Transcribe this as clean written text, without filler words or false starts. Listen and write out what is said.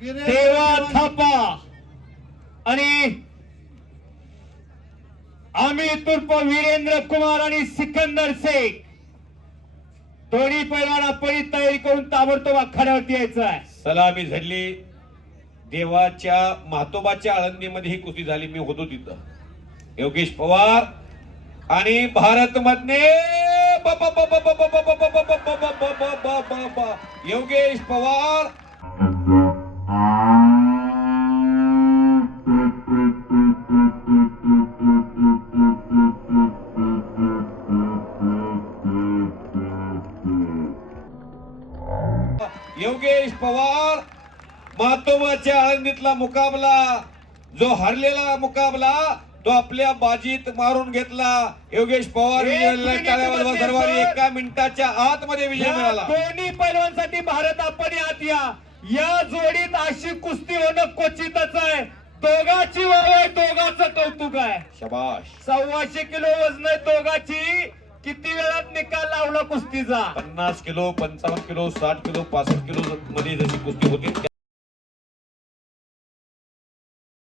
देवा थापा आणि अमित उर्फ वीरेंद्र कुमार आणि सिकंदर शेख दोन्ही पैलवान आपण तयारी करून ताबडतोब आखाड्यावरती यायचं आहे. सलामी झडली. देवाच्या महातोबाच्या आळंदीमध्ये ही कुस्ती झाली. मी होतो तिथं. योगेश पवार आणि भारत मधने योगेश पवार योगेश पवार महातोबाच्या आळंदीतला मुकाबला, जो हरलेला मुकाबला तो आपल्या बाजीत मारून घेतला. योगेश पवार सर्वांनी 1 मिनिटाच्या आतमध्ये विजय मिळाला. दोन्ही पैलवानसाठी भारत आपण आत या जोडीत अशी कुस्ती होणं क्वचितच आहे. दोघाची वाव आहे, दोघाचं कौतुक आहे. शाबाश. 125 किलो वजन आहे दोघाची. किती वेळात निकाल लावला कुस्तीचा? 50 किलो, 55 किलो, 60 किलो, 65 किलो मध्ये जशी कुस्ती होती